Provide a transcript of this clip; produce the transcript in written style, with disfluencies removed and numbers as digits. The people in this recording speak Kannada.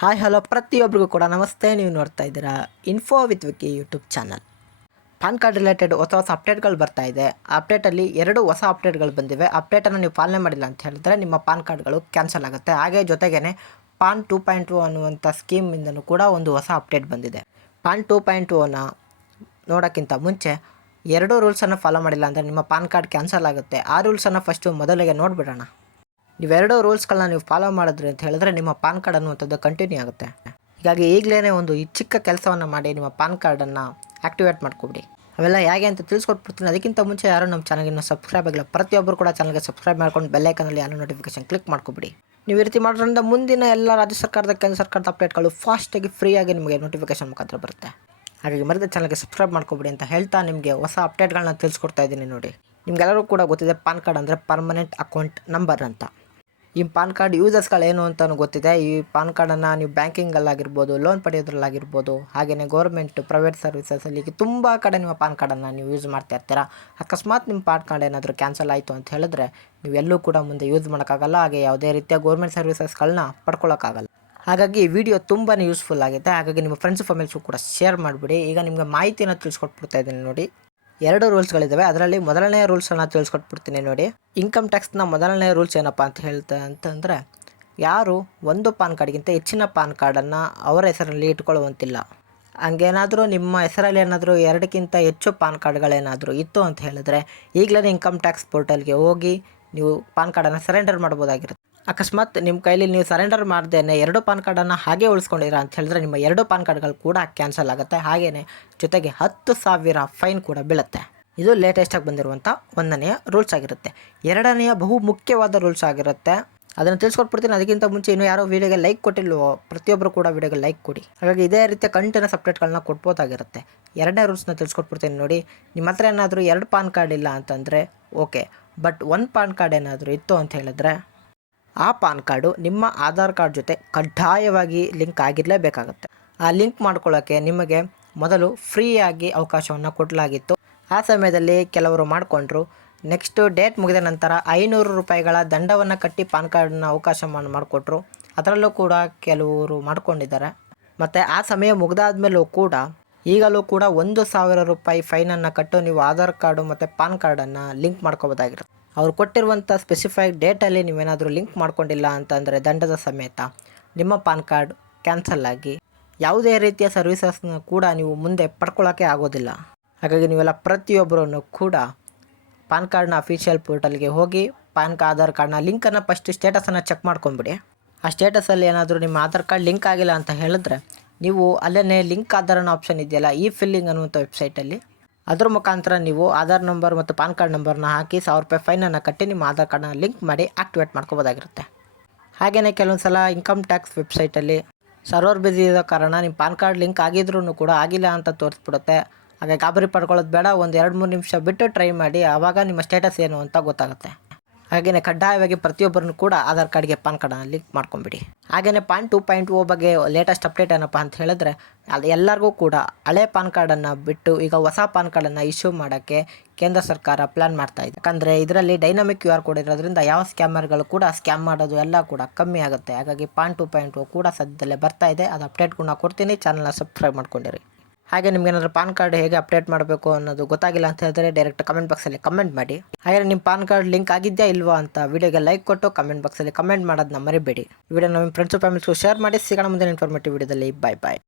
ಹಾಯ್ ಹಲೋ ಪ್ರತಿಯೊಬ್ಬರಿಗೂ ಕೂಡ ನಮಸ್ತೆ. ನೀವು ನೋಡ್ತಾ ಇದ್ದೀರಾ info with Vicky YouTube channel. PAN card related ಹೊಸ ಹೊಸ ಅಪ್ಡೇಟ್ಗಳು ಬರ್ತಾ ಇದೆ. ಅಪ್ಡೇಟಲ್ಲಿ 2 ಹೊಸ ಅಪ್ಡೇಟ್ಗಳು ಬಂದಿವೆ. ಅಪ್ಡೇಟನ್ನು ನೀವು ಪಾಲನೆ ಮಾಡಿಲ್ಲ ಅಂತ ಹೇಳಿದ್ರೆ ನಿಮ್ಮ ಪಾನ್ ಕಾರ್ಡ್ಗಳು ಕ್ಯಾನ್ಸಲ್ ಆಗುತ್ತೆ. ಹಾಗೆ ಜೊತೆಗೇ ಪಾನ್ 2.2 ಅನ್ನುವಂಥ ಸ್ಕೀಮಿಂದನೂ ಕೂಡ ಒಂದು ಹೊಸ ಅಪ್ಡೇಟ್ ಬಂದಿದೆ. ಪಾನ್ 2.2ನ ನೋಡೋಕ್ಕಿಂತ ಮುಂಚೆ 2 ರೂಲ್ಸನ್ನು ಫಾಲೋ ಮಾಡಿಲ್ಲ ಅಂದರೆ ನಿಮ್ಮ ಪಾನ್ ಕಾರ್ಡ್ ಕ್ಯಾನ್ಸಲ್ ಆಗುತ್ತೆ. ಆ ರೂಲ್ಸನ್ನು ಫಸ್ಟು ಮೊದಲಿಗೆ ನೋಡಿಬಿಡೋಣ. ಇವೆರಡೂ ರೂಲ್ಸ್ಗಳನ್ನ ನೀವು ಫಾಲೋ ಮಾಡಿದ್ರಿ ಅಂತ ಹೇಳಿದ್ರೆ ನಿಮ್ಮ ಪಾನ್ ಕಾರ್ಡ್ ಅನ್ನುವಂಥದ್ದು ಕಂಟಿನ್ಯೂ ಆಗುತ್ತೆ. ಹೀಗಾಗಿ ಈಗಲೇ ಒಂದು ಈ ಚಿಕ್ಕ ಕೆಲಸವನ್ನು ಮಾಡಿ ನಿಮ್ಮ ಪಾನ್ ಕಾರ್ಡನ್ನು ಆ್ಯಕ್ಟಿವೇಟ್ ಮಾಡ್ಕೊಬಿಡಿ. ಅವೆಲ್ಲ ಹೇಗೆ ಅಂತ ತಿಳಿಸ್ಕೊಟ್ಬಿಡ್ತೀನಿ. ಅದಕ್ಕಿಂತ ಮುಂಚೆ ಯಾರು ನಮ್ಮ ಚಾನಲ್ಗೆ ಸಬ್ಸ್ಕ್ರೈಬ್ ಆಗಿಲ್ಲ, ಪ್ರತಿಯೊಬ್ಬರು ಕೂಡ ಚಾನಲ್ಗೆ ಸಬ್ಸ್ಕ್ರೈಬ್ ಮಾಡ್ಕೊಂಡು ಬೆಲ್ಲೈಕನಲ್ಲಿ ಯಾರು ನೋಟಿಫಿಕೇಶನ್ ಕ್ಲಿಕ್ ಮಾಡ್ಕೊಬಿಡಿ. ನೀವು ಈ ರೀತಿ ಮಾಡೋದ್ರಿಂದ ಮುಂದಿನ ಎಲ್ಲ ರಾಜ್ಯ ಸರ್ಕಾರದ ಕೇಂದ್ರ ಸರ್ಕಾರದ ಅಪ್ಡೇಟ್ಗಳು ಫಾಸ್ಟಾಗಿ ಫ್ರೀಯಾಗಿ ನಿಮಗೆ ನೋಟಿಫಿಕೇಶನ್ ಮುಖಾಂತರ ಬರುತ್ತೆ. ಹಾಗಾಗಿ ಮರದ ಚಾನಲ್ಗೆ ಸಬ್ಸ್ಕ್ರೈಬ್ ಮಾಡ್ಕೊಬಿಡಿ ಅಂತ ಹೇಳ್ತಾ ನಿಮಗೆ ಹೊಸ ಅಪ್ಡೇಟ್ಗಳನ್ನ ತಿಳಿಸ್ಕೊಡ್ತಾ ಇದ್ದೀನಿ. ನೋಡಿ, ನಿಮಗೆಲ್ಲರೂ ಕೂಡ ಗೊತ್ತಿದೆ ಪಾನ್ ಕಾರ್ಡ್ ಅಂದರೆ ಪರ್ಮನೆಂಟ್ ಅಕೌಂಟ್ ನಂಬರ್ ಅಂತ. ಈ ಪಾನ್ ಕಾರ್ಡ್ ಯೂಸರ್ಸ್ಗಳೇನು ಅಂತಲೂ ಗೊತ್ತಿದೆ. ಈ ಪಾನ್ ಕಾರ್ಡನ್ನು ನೀವು ಬ್ಯಾಂಕಿಂಗಲ್ಲಾಗಿರ್ಬೋದು, ಲೋನ್ ಪಡೆಯೋದ್ರಲ್ಲಾಗಿರ್ಬೋದು, ಹಾಗೆಯೇ ಗೌರ್ಮೆಂಟ್ ಪ್ರೈವೇಟ್ ಸರ್ವಿಸಸಲ್ಲಿ ತುಂಬ ಕಡೆ ನಿಮ್ಮ ಪಾನ್ ಕಾರ್ಡನ್ನು ನೀವು ಯೂಸ್ ಮಾಡ್ತಾ ಇರ್ತೀರ. ಅಕಸ್ಮಾತ್ ನಿಮ್ಮ ಪಾನ್ ಕಾರ್ಡ್ ಏನಾದರೂ ಕ್ಯಾನ್ಸಲ್ ಆಯಿತು ಅಂತ ಹೇಳಿದ್ರೆ ನೀವೆಲ್ಲೂ ಕೂಡ ಮುಂದೆ ಯೂಸ್ ಮಾಡೋಕ್ಕಾಗಲ್ಲ. ಹಾಗೆ ಯಾವುದೇ ರೀತಿಯ ಗೌರ್ಮೆಂಟ್ ಸರ್ವಿಸಸ್ಗಳನ್ನ ಪಡ್ಕೊಳ್ಳೋಕ್ಕಾಗಲ್ಲ. ಹಾಗಾಗಿ ಈ ವಿಡಿಯೋ ತುಂಬಾ ಯೂಸ್ಫುಲ್ ಆಗಿದೆ. ಹಾಗಾಗಿ ನಿಮ್ಮ ಫ್ರೆಂಡ್ಸ್ ಫ್ಯಾಮಿಲಿಸು ಕೂಡ ಶೇರ್ ಮಾಡಿಬಿಡಿ. ಈಗ ನಿಮಗೆ ಮಾಹಿತಿಯನ್ನು ತಿಳಿಸ್ಕೊಟ್ಬಿಡ್ತಾ ಇದ್ದೀನಿ. ನೋಡಿ, 2 ರೂಲ್ಸ್ಗಳಿದ್ದಾವೆ. ಅದರಲ್ಲಿ ಮೊದಲನೇ ರೂಲ್ಸನ್ನು ತಿಳಿಸ್ಕೊಟ್ಬಿಡ್ತೀನಿ. ನೋಡಿ, ಇನ್ಕಮ್ ಟ್ಯಾಕ್ಸ್ನ ಮೊದಲನೇ ರೂಲ್ಸ್ ಏನಪ್ಪ ಅಂತ ಅಂತಂದರೆ ಯಾರು ಒಂದು ಪಾನ್ ಕಾರ್ಡ್ಗಿಂತ ಹೆಚ್ಚಿನ ಪಾನ್ ಕಾರ್ಡನ್ನು ಅವರ ಹೆಸರಲ್ಲಿ ಇಟ್ಕೊಳ್ಳುವಂತಿಲ್ಲ. ಹಂಗೇನಾದರೂ ನಿಮ್ಮ ಹೆಸರಲ್ಲಿ ಏನಾದರೂ 2ಕ್ಕಿಂತ ಹೆಚ್ಚು ಪಾನ್ ಕಾರ್ಡ್ಗಳೇನಾದರೂ ಇತ್ತು ಅಂತ ಹೇಳಿದ್ರೆ ಈಗಲೇ ಇನ್ಕಮ್ ಟ್ಯಾಕ್ಸ್ ಪೋರ್ಟಲ್ಗೆ ಹೋಗಿ ನೀವು ಪಾನ್ ಕಾರ್ಡನ್ನು ಸರೆಂಡರ್ ಮಾಡ್ಬೋದಾಗಿರುತ್ತೆ. ಅಕಸ್ಮಾತ್ ನಿಮ್ಮ ಕೈಲಿ ನೀವು ಸರೆಂಡರ್ ಮಾಡ್ದೇನೆ 2 ಪಾನ್ ಕಾರ್ಡನ್ನು ಹಾಗೆ ಉಳಿಸ್ಕೊಂಡಿರ ಅಂತ ಹೇಳಿದ್ರೆ ನಿಮ್ಮ 2 ಪಾನ್ ಕಾರ್ಡ್ಗಳು ಕೂಡ ಕ್ಯಾನ್ಸಲ್ ಆಗುತ್ತೆ. ಹಾಗೆಯೇ ಜೊತೆಗೆ 10,000 ಫೈನ್ ಕೂಡ ಬೀಳುತ್ತೆ. ಇದು ಲೇಟೆಸ್ಟಾಗಿ ಬಂದಿರುವಂಥ 1ನೇ ರೂಲ್ಸ್ ಆಗಿರುತ್ತೆ. 2ನೆಯ ಬಹು ಮುಖ್ಯವಾದ ರೂಲ್ಸ್ ಆಗಿರುತ್ತೆ. ಅದನ್ನು ತಿಳಿಸ್ಕೊಟ್ಬಿಡ್ತೀನಿ. ಅದಕ್ಕಿಂತ ಮುಂಚೆ ಇನ್ನೂ ಯಾರೋ ವೀಡಿಯೋಗೆ ಲೈಕ್ ಕೊಟ್ಟಿಲ್ವೋ ಪ್ರತಿಯೊಬ್ಬರು ಕೂಡ ವೀಡಿಯೋಗೆ ಲೈಕ್ ಕೊಡಿ. ಹಾಗಾಗಿ ಇದೇ ರೀತಿಯ ಕಂಟಿನ್ಯೂಸ್ ಅಪ್ಡೇಟ್ಗಳನ್ನ ಕೊಡ್ಬೋದಾಗಿರುತ್ತೆ. 2ನೇ ರೂಲ್ಸ್ನ ತಿಳಿಸ್ಕೊಟ್ಬಿಡ್ತೀನಿ. ನೋಡಿ, ನಿಮ್ಮ ಹತ್ರ ಏನಾದರೂ 2 ಪಾನ್ ಕಾರ್ಡ್ ಇಲ್ಲ ಅಂತಂದರೆ ಓಕೆ, ಬಟ್ 1 ಪಾನ್ ಕಾರ್ಡ್ ಏನಾದರೂ ಇತ್ತು ಅಂತ ಹೇಳಿದ್ರೆ ಆ ಪಾನ್ ಕಾರ್ಡು ನಿಮ್ಮ ಆಧಾರ್ ಕಾರ್ಡ್ ಜೊತೆ ಕಡ್ಡಾಯವಾಗಿ ಲಿಂಕ್ ಆಗಿರಲೇಬೇಕಾಗುತ್ತೆ. ಆ ಲಿಂಕ್ ಮಾಡ್ಕೊಳ್ಳೋಕ್ಕೆ ನಿಮಗೆ ಮೊದಲು ಫ್ರೀಯಾಗಿ ಅವಕಾಶವನ್ನು ಕೊಡಲಾಗಿತ್ತು. ಆ ಸಮಯದಲ್ಲಿ ಕೆಲವರು ಮಾಡಿಕೊಂಡ್ರು. ನೆಕ್ಸ್ಟು ಡೇಟ್ ಮುಗಿದ ನಂತರ 500 ರೂಪಾಯಿಗಳ ದಂಡವನ್ನು ಕಟ್ಟಿ ಪಾನ್ ಕಾರ್ಡನ್ನ ಅವಕಾಶ ಮಾಡಿಕೊಟ್ರು. ಅದರಲ್ಲೂ ಕೂಡ ಕೆಲವರು ಮಾಡ್ಕೊಂಡಿದ್ದಾರೆ. ಮತ್ತು ಆ ಸಮಯ ಮುಗಿದಾದ್ಮೇಲೂ ಕೂಡ ಈಗಲೂ ಕೂಡ 1,000 ರೂಪಾಯಿ ಫೈನನ್ನು ಕಟ್ಟು ನೀವು ಆಧಾರ್ ಕಾರ್ಡು ಮತ್ತು ಪಾನ್ ಕಾರ್ಡನ್ನು ಲಿಂಕ್ ಮಾಡ್ಕೋಬೋದಾಗಿರುತ್ತೆ. ಅವ್ರು ಕೊಟ್ಟಿರುವಂಥ ಸ್ಪೆಸಿಫೈಡ್ ಡೇಟಲ್ಲಿ ನೀವೇನಾದರೂ ಲಿಂಕ್ ಮಾಡ್ಕೊಂಡಿಲ್ಲ ಅಂತಂದರೆ ದಂಡದ ಸಮೇತ ನಿಮ್ಮ ಪಾನ್ ಕಾರ್ಡ್ ಕ್ಯಾನ್ಸಲ್ ಆಗಿ ಯಾವುದೇ ರೀತಿಯ ಸರ್ವಿಸಸ್ನ ಕೂಡ ನೀವು ಮುಂದೆ ಪಡ್ಕೊಳ್ಳೋಕ್ಕೆ ಆಗೋದಿಲ್ಲ. ಹಾಗಾಗಿ ನೀವೆಲ್ಲ ಪ್ರತಿಯೊಬ್ಬರೂ ಕೂಡ ಪಾನ್ ಕಾರ್ಡ್ನ ಅಫಿಷಿಯಲ್ ಪೋರ್ಟಲ್ಗೆ ಹೋಗಿ ಆಧಾರ್ ಕಾರ್ಡ್ನ ಲಿಂಕನ್ನು ಫಸ್ಟ್ ಸ್ಟೇಟಸನ್ನು ಚೆಕ್ ಮಾಡ್ಕೊಂಬಿಡಿ. ಆ ಸ್ಟೇಟಸಲ್ಲಿ ಏನಾದರೂ ನಿಮ್ಮ ಆಧಾರ್ ಕಾರ್ಡ್ ಲಿಂಕ್ ಆಗಿಲ್ಲ ಅಂತ ಹೇಳಿದ್ರೆ ನೀವು ಅಲ್ಲೇ ಲಿಂಕ್ ಆಧಾರ್ ಅನ್ನೋ ಆಪ್ಷನ್ ಇದೆಯಲ್ಲ, ಈ ಫಿಲ್ಲಿಂಗ್ ಅನ್ನುವಂಥ ವೆಬ್ಸೈಟಲ್ಲಿ ಅದ್ರ ಮುಖಾಂತರ ನೀವು ಆಧಾರ್ ನಂಬರ್ ಮತ್ತು ಪಾನ್ ಕಾರ್ಡ್ ನಂಬರ್ನ ಹಾಕಿ 1,000 ರೂಪಾಯಿ ಫೈನನ್ನು ಕಟ್ಟಿ ನಿಮ್ಮ ಆಧಾರ್ ಕಾರ್ಡ್ನ ಲಿಂಕ್ ಮಾಡಿ ಆ್ಯಕ್ಟಿವೇಟ್ ಮಾಡ್ಕೋಬೋದಾಗಿರುತ್ತೆ. ಹಾಗೆಯೇ ಕೆಲವೊಂದು ಸಲ ಇನ್ಕಮ್ ಟ್ಯಾಕ್ಸ್ ವೆಬ್ಸೈಟಲ್ಲಿ ಸರ್ವರ್ ಬಿಸಿ ಇರೋ ಕಾರಣ ನಿಮ್ಮ ಪಾನ್ ಕಾರ್ಡ್ ಲಿಂಕ್ ಆಗಿದ್ರೂ ಕೂಡ ಆಗಿಲ್ಲ ಅಂತ ತೋರಿಸ್ಬಿಡುತ್ತೆ. ಹಾಗೆ ಗಾಬರಿ ಪಡ್ಕೊಳ್ಳೋದು ಬೇಡ. ಒಂದು 2-3 ನಿಮಿಷ ಬಿಟ್ಟು ಟ್ರೈ ಮಾಡಿ, ಆವಾಗ ನಿಮ್ಮ ಸ್ಟೇಟಸ್ ಏನು ಅಂತ ಗೊತ್ತಾಗುತ್ತೆ. ಹಾಗೆಯೇ ಕಡ್ಡಾಯವಾಗಿ ಪ್ರತಿಯೊಬ್ಬರನ್ನು ಕೂಡ ಆಧಾರ್ ಕಾರ್ಡ್ಗೆ ಪಾನ್ ಕಾರ್ಡನ್ನು ಲಿಂಕ್ ಮಾಡ್ಕೊಂಬಿಡಿ. ಹಾಗೆಯೇ ಪಾನ್ 2.0 ಬಗ್ಗೆ ಲೇಟೆಸ್ಟ್ ಅಪ್ಡೇಟ್ ಏನಪ್ಪ ಅಂತ ಹೇಳಿದ್ರೆ ಅಲ್ಲಿ ಎಲ್ಲರಿಗೂ ಕೂಡ ಹಳೆ ಪಾನ್ ಕಾರ್ಡನ್ನು ಬಿಟ್ಟು ಈಗ ಹೊಸ ಪಾನ್ ಕಾರ್ಡನ್ನು ಇಶ್ಯೂ ಮಾಡೋಕ್ಕೆ ಕೇಂದ್ರ ಸರ್ಕಾರ ಪ್ಲ್ಯಾನ್ ಮಾಡ್ತಾ ಇದೆ. ಯಾಕಂದರೆ ಇದರಲ್ಲಿ ಡೈನಾಮಿಕ್ QR ಕೋಡ್ ಇರೋದ್ರಿಂದ ಯಾವ ಸ್ಕ್ಯಾಮರ್ಗಳು ಕೂಡ ಸ್ಕ್ಯಾಮ್ ಮಾಡೋದು ಎಲ್ಲ ಕೂಡ ಕಮ್ಮಿ ಆಗುತ್ತೆ. ಹಾಗಾಗಿ ಪಾನ್ 2.0 ಕೂಡ ಸದ್ಯದಲ್ಲೇ ಬರ್ತಾ ಇದೆ. ಅದು ಅಪ್ಡೇಟ್ಗಳನ್ನ ಕೊಡ್ತೀನಿ. ಚಾನಲ್ನ ಸಬ್ಸ್ಕ್ರೈಬ್ ಮಾಡ್ಕೊಂಡಿರಿ. ಹಾಗೆ ನಿಮ್ಗೇನಾದರೂ ಪಾನ್ ಕಾರ್ಡ್ ಹೇಗೆ ಅಪ್ಡೇಟ್ ಮಾಡಬೇಕು ಅನ್ನೋದು ಗೊತ್ತಾಗಿಲ್ಲ ಅಂತ ಹೇಳಿದ್ರೆ ಡೈರೆಕ್ಟ್ ಕಮೆಂಟ್ ಬಾಕ್ಸಲ್ಲಿ ಕಮೆಂಟ್ ಮಾಡಿ. ಹಾಗೆ ನಿಮ್ಮ ಪಾನ್ ಕಾರ್ಡ್ ಲಿಂಕ್ ಆಗಿದೆಯಾ ಇಲ್ವಾ ಅಂತ ವಿಡಿಯೋಗೆ ಲೈಕ್ ಕೊಟ್ಟು ಕಮೆಂಟ್ ಬಾಕ್ಸಲ್ಲಿ ಕಮೆಂಟ್ ಮಾಡೋದನ್ನ ಮರಿಬೇಡಿ. ವಿಡಿಯೋ ನಿಮ್ಮ ಫ್ರೆಂಡ್ಸ್ ಫ್ಯಾಮಿಲಿಸ್ಗೂ ಶೇರ್ ಮಾಡಿ. ಸಿಗೋಣ ಮುಂದಿನ ಇನ್ಫಾರ್ಮೇಟಿವ್ ವಿಡಿಯೋದಲ್ಲಿ. ಬಾಯ್ ಬಾಯ್.